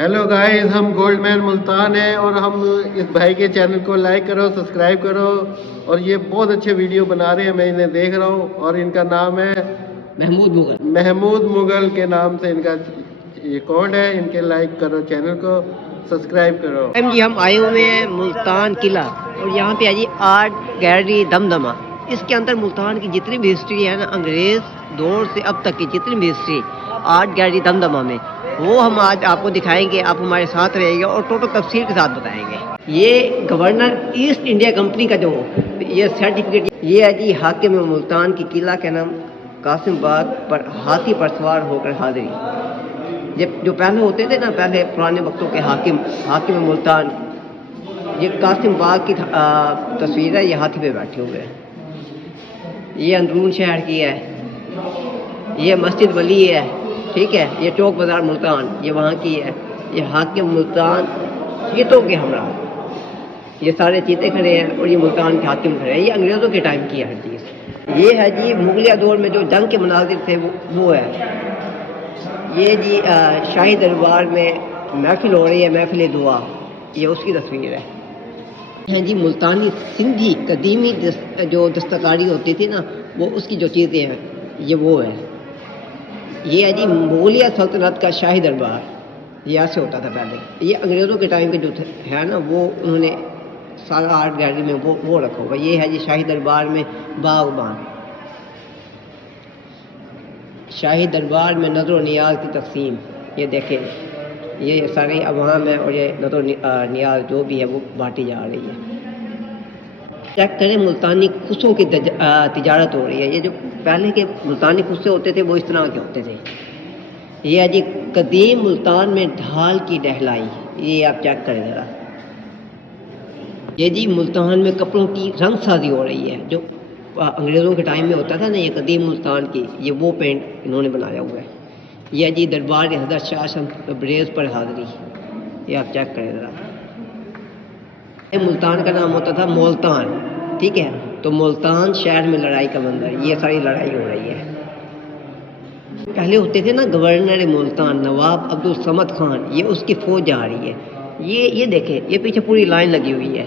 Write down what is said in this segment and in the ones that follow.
Hello guys, हम gold man Multan हैं और हम इस भाई के चैनल को लाइक करो, सब्सक्राइब करो। और ये बहुत अच्छे वीडियो बना रहे हैं, मैं इन्हें देख रहा हूँ। और इनका नाम है महमूद मुगल के नाम से इनका ये अकाउंट है। इनके लाइक करो, चैनल को सब्सक्राइब करो। जी हम आए हुए हैं मुल्तान किला और यहाँ पे है जी आर्ट गैलरी दमदमा। इसके अंदर मुल्तान की जितनी भी हिस्ट्री है ना, अंग्रेज दौर से अब तक की जितनी भी हिस्ट्री आर्ट गैलरी दमदमा में, वो हम आज आपको दिखाएंगे। आप हमारे साथ रहेंगे और टोटल तफसील के साथ बताएंगे। ये गवर्नर ईस्ट इंडिया कंपनी का जो ये सर्टिफिकेट, ये है जी हाकिम मुल्तान की किला के नाम कासिम बाग पर हाथी पर सवार होकर हाजिरी। जो पहले होते थे ना, पहले पुराने वक्तों के हाकिम मुल्तान, ये कासिम बाग की तस्वीर है। ये हाथी पे बैठे हुए हैं। ये अंदरून शहर की है, ये मस्जिद वली है, ठीक है। ये चौक बाजार मुल्तान, ये वहाँ की है। ये हाकिम मुल्तान चीतों के हमरा, ये सारे चीते खड़े हैं और ये मुल्तान के हाकिम खड़े हैं। ये अंग्रेज़ों के टाइम की है हर चीज़। ये है जी मुगलिया दौर में जो जंग के मनाजिर थे वो है। ये जी शाही दरबार में महफिल हो रही है, महफिल दुआ, ये उसकी तस्वीर है। हैं जी मुल्तानी सिंधी कदीमी जो दस्तकारी होती थी ना, वो उसकी जो चीज़ें हैं, ये वो है। ये है जी मुगलिया सल्तनत का शाही दरबार, ये ऐसे होता था पहले। ये अंग्रेज़ों के टाइम के जो है ना, वो उन्होंने सारा आर्ट गैलरी में वो रखा हुआ। ये है जी शाही दरबार में बागबान, शाही दरबार में नज़र व नियाज की तकसीम, ये देखें, ये सारे अवाम है और ये नज़र नियाज जो भी है वो बांटी जा रही है। चेक करें, मुल्तानी खुशों की तिजारत हो रही है। ये जो पहले के मुल्तानी खुशे होते थे वो इस तरह के होते थे। ये है जी कदीम मुल्तान में ढाल की डहलाई, ये आप चेक करें ज़रा। ये जी मुल्तान में कपड़ों की रंग साजी हो रही है, जो अंग्रेज़ों के टाइम में होता था ना, ये कदीम मुल्तान की, ये वो पेंट इन्होंने बनाया हुआ है। यह जी दरबार हज़रत शाह बरेज़ पर हाज़री, ये आप चेक करें ज़रा। मुल्तान का नाम होता था मुल्तान, ठीक है। तो मुल्तान शहर में लड़ाई का मंजर, ये सारी लड़ाई हो रही है। पहले होते थे ना गवर्नर मुल्तान नवाब अब्दुल समद खान, ये उसकी फ़ौज जा रही है। ये देखें, ये पीछे पूरी लाइन लगी हुई है,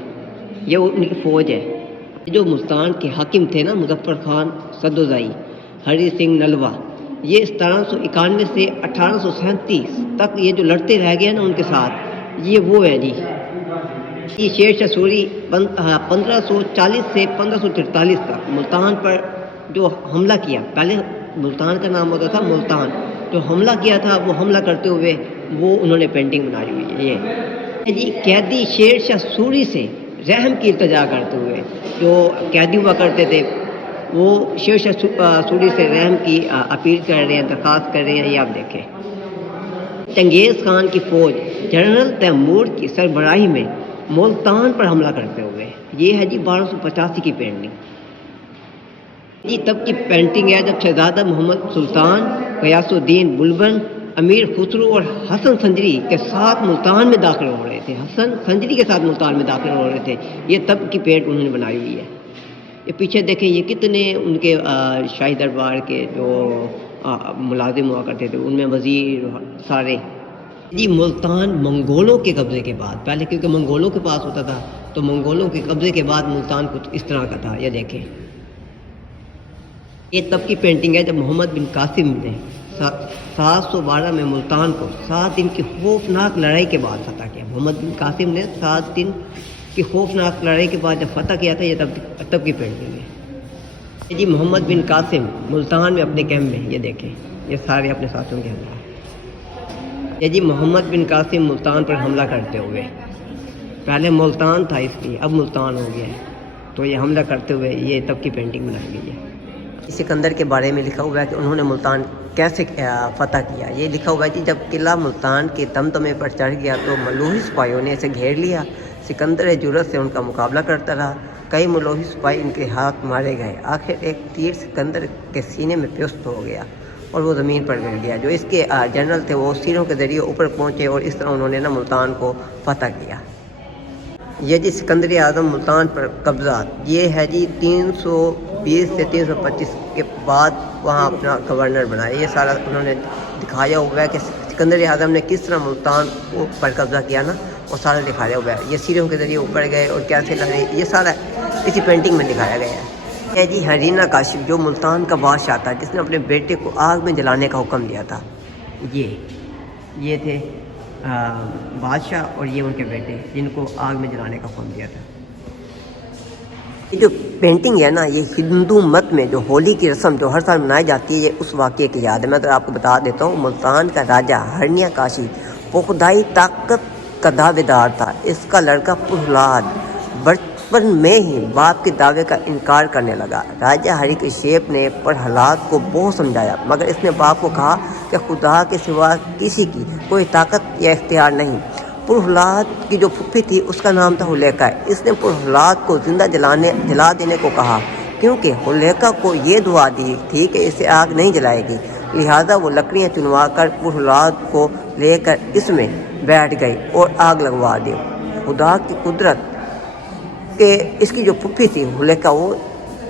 ये उनकी फ़ौज है। जो मुल्तान के हाकिम थे ना, मुजफ्फर खान सद्दोज़ाई, हरी सिंह नलवा, ये 1791 से 1837 तक ये जो लड़ते रह गए ना उनके साथ, ये वो है जी। ये शेर शाह सूरी 1540 से 1543 तक मुल्तान पर जो हमला किया, पहले मुल्तान का नाम होता था मुल्तान, जो हमला किया था वो हमला करते हुए वो उन्होंने पेंटिंग बनाई हुई है। ये जी कैदी शेर शाह सूरी से रहम की इल्तिजा करते हुए, जो कैदी हुआ करते थे वो शेर शाह सूरी से रहम की अपील कर रहे हैं, दरख्वास्त कर रहे हैं। ये आप देखें, चंगेज़ खान की फ़ौज जनरल तैमूर की सरबराही में मुल्तान पर हमला करते हुए, ये है जी 1285 की पेंटिंग। ये तब की पेंटिंग है जब शहजादा मोहम्मद सुल्तान, गयासुद्दीन बुलबन, अमीर खुसरो और हसन संजरी के साथ मुल्तान में दाखिल हो रहे थे। हसन संजरी के साथ मुल्तान में दाखिल हो रहे थे। ये तब की पेंट उन्होंने बनाई हुई है। ये पीछे देखें, ये कितने उनके शाही दरबार के जो मुलाजिम हुआ करते थे, उनमें वज़ीर सारे। जी मुल्तान मंगोलों के कब्ज़े के बाद, पहले क्योंकि मंगोलों के पास होता था, तो मंगोलों के कब्ज़े के बाद मुल्तान कुछ इस तरह का था। ये देखें, ये तब की पेंटिंग है जब मोहम्मद बिन कासिम ने 712 में मुल्तान को 7 दिन की खौफनाक लड़ाई के बाद फतह किया। मोहम्मद बिन कासिम ने 7 दिन की खौफनाक लड़ाई के बाद जब फतह किया था, ये तब की पेंटिंग है। जी मोहम्मद बिन कासिम मुल्तान में अपने कैंप में, ये देखें, ये सारे अपने साथियों के हमला। ये जी मोहम्मद बिन कासिम मुल्तान पर हमला करते हुए, पहले मुल्तान था इसलिए अब मुल्तान हो गया है, तो ये हमला करते हुए ये तब की पेंटिंग बनाई गई है। सिकंदर के बारे में लिखा हुआ है कि उन्होंने मुल्तान कैसे फ़तह किया। ये लिखा हुआ है कि जब किला मुल्तान के दमदमे पर चढ़ गया तो मलूही सिपाहियों ने इसे घेर लिया। सिकंदर जुर्रत से उनका मुकाबला करता रहा। कई मलूही सिपाही इनके हाथ मारे गए। आखिर एक तीर सिकंदर के सीने में पिस्त हो गया और वो ज़मीन पर गिर गया। जो इसके जनरल थे वो तीरों के ज़रिए ऊपर पहुँचे और इस तरह उन्होंने ना मुल्तान को फ़तह किया। ये जी सिकंदर आज़म मुल्तान पर कब्ज़ा, ये है जी 320 से 325 के बाद वहाँ अपना गवर्नर बनाया। ये सारा उन्होंने दिखाया हुआ है कि سکندر اعظم نے کس طرح ملتان پر قبضہ کیا نا، وہ سارا دکھایا ہوا ہے. یہ سیڑھیوں کے ذریعے اوپر گئے اور کیسے لڑے، یہ سارا اسی پینٹنگ میں دکھایا گیا ہے. یہ جی ہریانہ کاشف جو ملتان کا بادشاہ تھا، جس نے اپنے بیٹے کو آگ میں جلانے کا حکم دیا تھا. یہ تھے بادشاہ اور یہ ان کے بیٹے جن کو آگ میں جلانے کا حکم دیا تھا. یہ جو پینٹنگ ہے نا، یہ ہندو مت میں جو ہولی کی رسم جو ہر سال منائی جاتی ہے، یہ اس واقعے کی یاد ہے. میں تو آپ کو بتا دیتا ہوں، ملتان کا راجہ ہرنیہ کاشف وہ خدائی طاقت کا دعوے دار تھا. اس کا لڑکا پرہلاد بچپن میں ہی باپ کے دعوے کا انکار کرنے لگا. راجہ ہری کشیپ نے پرہلاد کو بہت سمجھایا، مگر اس نے باپ کو کہا کہ خدا کے سوا کسی کی کوئی طاقت یا اختیار نہیں. پرہلاد کی جو پھپھی تھی اس کا نام تھا ہولیکا. اس نے پرہلاد کو زندہ جلا دینے کو کہا، کیونکہ ہولیکا کو یہ دعا دی تھی کہ اسے آگ نہیں جلائے گی. لہذا وہ لکڑیاں چنوا کر پرہلاد کو لے کر اس میں بیٹھ گئی اور آگ لگوا دی. خدا کی قدرت کہ اس کی جو پھپھی تھی ہولیکا وہ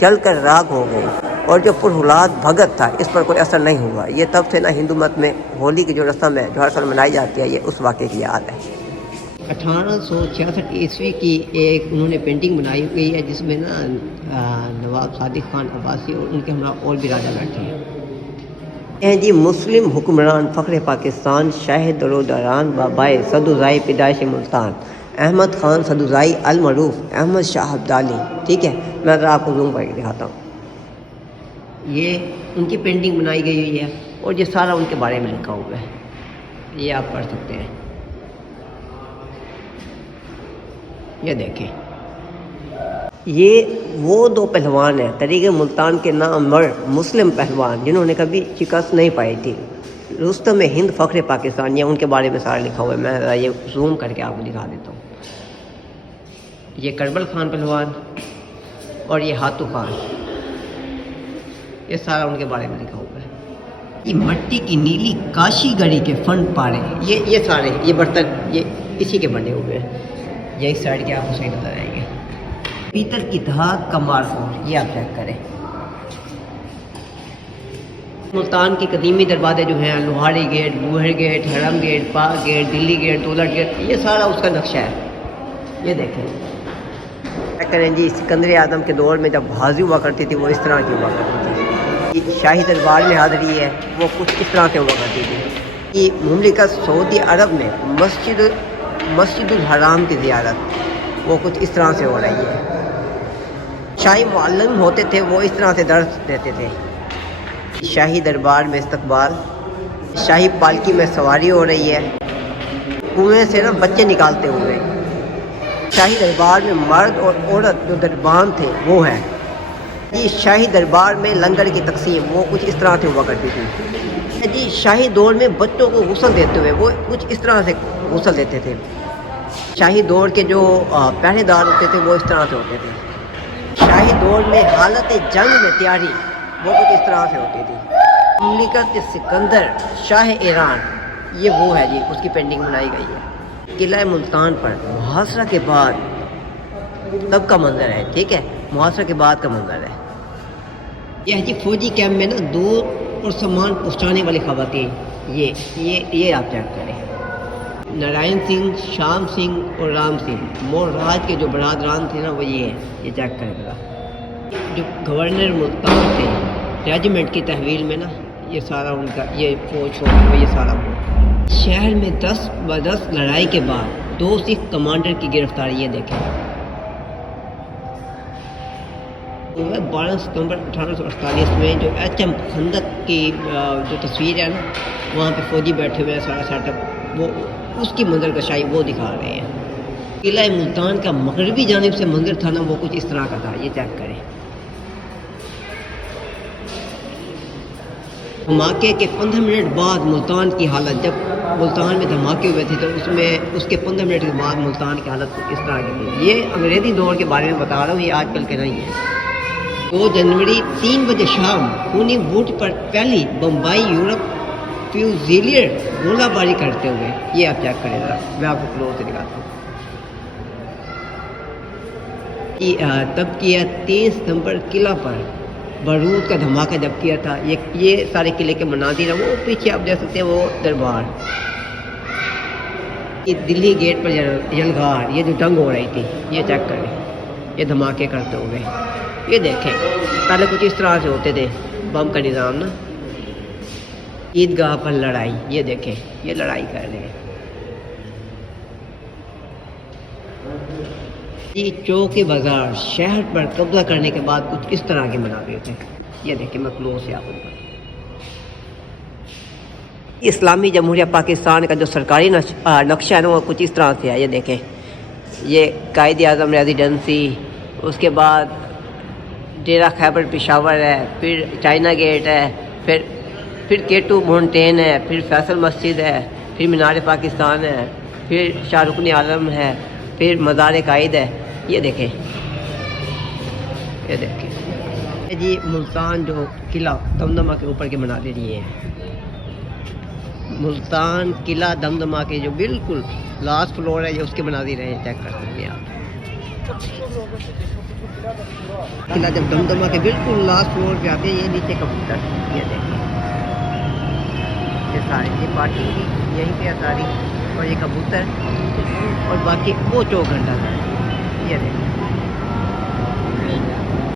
جل کر راکھ ہو گئی، اور جو پرہلاد بھگت تھا اس پر کوئی اثر نہیں ہوا. یہ تب سے نا ہندو مت میں ہولی کی جو رسم ہے جو ہر سال منائی جاتی ہے، یہ اس واقعے کی یاد ہے. 1866 عیسوی کی ایک انہوں نے پینٹنگ بنائی ہوئی ہے، جس میں نا نواب صادق خان عباسی اور ان کے ہمراہ اور بھی راجا بیٹھے ہیں. جی مسلم حکمران فخر پاکستان شاہ دروداران بابائے صدوزائی پیدائش ملتان احمد خان صدوزائی المعروف احمد شاہ عبدالی. ٹھیک ہے، میں ذرا آپ کو زوم کر کے دکھاتا ہوں. یہ ان کی پینٹنگ بنائی گئی ہوئی ہے اور یہ سارا ان کے بارے میں لکھا ہوا ہے، یہ آپ پڑھ سکتے ہیں. یہ دیکھیں، یہ وہ دو پہلوان ہیں طریق ملتان کے نامور مسلم پہلوان جنہوں نے کبھی شکست نہیں پائی تھی. رستم ہند فخر پاکستان، یہ ان کے بارے میں سارا لکھا ہوا ہے. میں یہ زوم کر کے آپ کو دکھا دیتا ہوں. یہ کربل خان پہلوان اور یہ ہاتھو خان، یہ سارا ان کے بارے میں لکھا ہوا ہے. یہ مٹی کی نیلی کاشی گڑی کے فن پارے، یہ سارے یہ برتن یہ اسی کے بنے ہوئے ہیں. یہ اس سائڈ کے آپ کو صحیح نظر آئیں گے. پیتل کی دھات کا مارفور، یہ آپ چیک کریں. ملتان کے قدیمی دروازے جو ہیں، لوہاری گیٹ، بوہر گیٹ، حرم گیٹ، پاک گیٹ، دلی گیٹ، دولت گیٹ، یہ سارا اس کا نقشہ ہے. یہ دیکھیں چیک کریں جی. سکندر اعظم کے دور میں جب حاضری ہوا کرتی تھی وہ اس طرح کی ہوا کرتی تھی. شاہی دربار میں حاضری ہے وہ کچھ اس طرح سے ہوا کرتی تھی. یہ مملکت سعودی عرب میں مسجد الحرام کی زیارت وہ کچھ اس طرح سے ہو رہی ہے. شاہی معلم ہوتے تھے، وہ اس طرح سے درس دیتے تھے. شاہی دربار میں استقبال، شاہی پالکی میں سواری ہو رہی ہے، کنویں سے نا بچے نکالتے ہوئے. شاہی دربار میں مرد اور عورت جو دربان تھے وہ ہیں. یہ شاہی دربار میں لنگر کی تقسیم وہ کچھ اس طرح سے ہوا کرتی تھی. جی شاہی دور میں بچوں کو غسل دیتے ہوئے وہ کچھ اس طرح سے غسل دیتے تھے. شاہی دور کے جو پہرے دار ہوتے تھے وہ اس طرح سے ہوتے تھے. شاہی دور میں حالت جنگ میں تیاری وہ کچھ اس طرح سے ہوتی تھی. مملکت سکندر شاہ ایران، یہ وہ ہے جی، اس کی پینٹنگ بنائی گئی ہے. قلعہ ملتان پر محاصرہ کے بعد تب کا منظر ہے. ٹھیک ہے، محاصرہ کے بعد کا منظر ہے. یہ جی فوجی کیمپ میں نا دودھ اور سامان پہنچانے والی خواتین، یہ آپ چیک کریں. نارائن سنگھ، شام سنگھ اور رام سنگھ مور راج کے جو برادران تھے نا وہ یہ ہیں. یہ چیک کریں ذرا. جو گورنر ملتان تھے ریجیمنٹ کی تحویل میں نا یہ سارا ان کا یہ فوج ہو، یہ سارا وہ. شہر میں 10 لڑائی کے بعد 2 سکھ کمانڈر کی گرفتاری. یہ دیکھیں 12 ستمبر 1848 میں جو HM خندق کی جو تصویر ہے نا، وہاں پہ فوجی بیٹھے ہوئے ہیں، سارا سیٹ اپ وہ اس کی منظر کشائی وہ دکھا رہے ہیں. قلعہ ملتان کا مغربی جانب سے منظر تھا نا وہ کچھ اس طرح کا تھا. یہ چیک کریں. دھماکے کے 15 منٹ بعد ملتان کی حالت، جب ملتان میں دھماکے ہوئے تھے تو اس کے 15 منٹ کے بعد ملتان کی حالت اس طرح کی تھی. یہ انگریزی دور کے بارے میں بتا رہا ہوں، یہ آج کل کے نہیں ہے. 2 جنوری 3 بجے شام ہونی ووڈ پر پہلی بمبئی یورپ فیوزیلیئر گولہ باری کرتے ہوئے. یہ آپ چیک کریں ذرا، میں آپ کو کلوز سے دکھاتا ہوں. تب کیا 3 ستمبر قلعہ پر बारूद का धमाका जब किया था, ये सारे किले के मनाजिर हैं। वो पीछे आप देख सकते हैं वो दरबार, ये दिल्ली गेट पर यलगार, ये जो जंग हो रही थी, ये चेक करें, ये धमाके करते हुए, ये देखें। पहले कुछ इस तरह से होते थे बम का निज़ाम ना। ईदगाह पर लड़ाई, ये देखें, ये लड़ाई कर रहे हैं। ये चौके बाजार शहर पर कब्जा करने के बाद कुछ इस तरह के बना रहे थे। ये देखिए मैं क्लोज से आपको इस्लामी जमहूरिया पाकिस्तान का जो सरकारी नक्शा है ना, वो कुछ इस तरह से है। ये देखें, ये कायद आज़म रेजिडेंसी, उसके बाद डेरा खैबर पेशावर है, फिर चाइना गेट है, फिर K2 माउंटेन है, फिर फैसल मस्जिद है, फिर मीनार पाकिस्तान है, फिर शाहरुखनी आलम है, फिर मज़ार कायद है। ये देखें, ये देखें ये जी मुल्तान जो किला दमदमा के ऊपर के बना दे रही है। मुल्तान किला दमदमा के जो बिल्कुल लास्ट फ्लोर है, ये उसके बना दे रहे हैं, चेक कर सकते हैं आप। किला जब दमदमा के बिल्कुल लास्ट फ्लोर पे आते हैं, ये नीचे कबूतर, ये देखें, ये सारे ये पार्टी यहीं पे है सारी, और ये कबूतर, और बाकी वो चौघंटा है, ये देखें।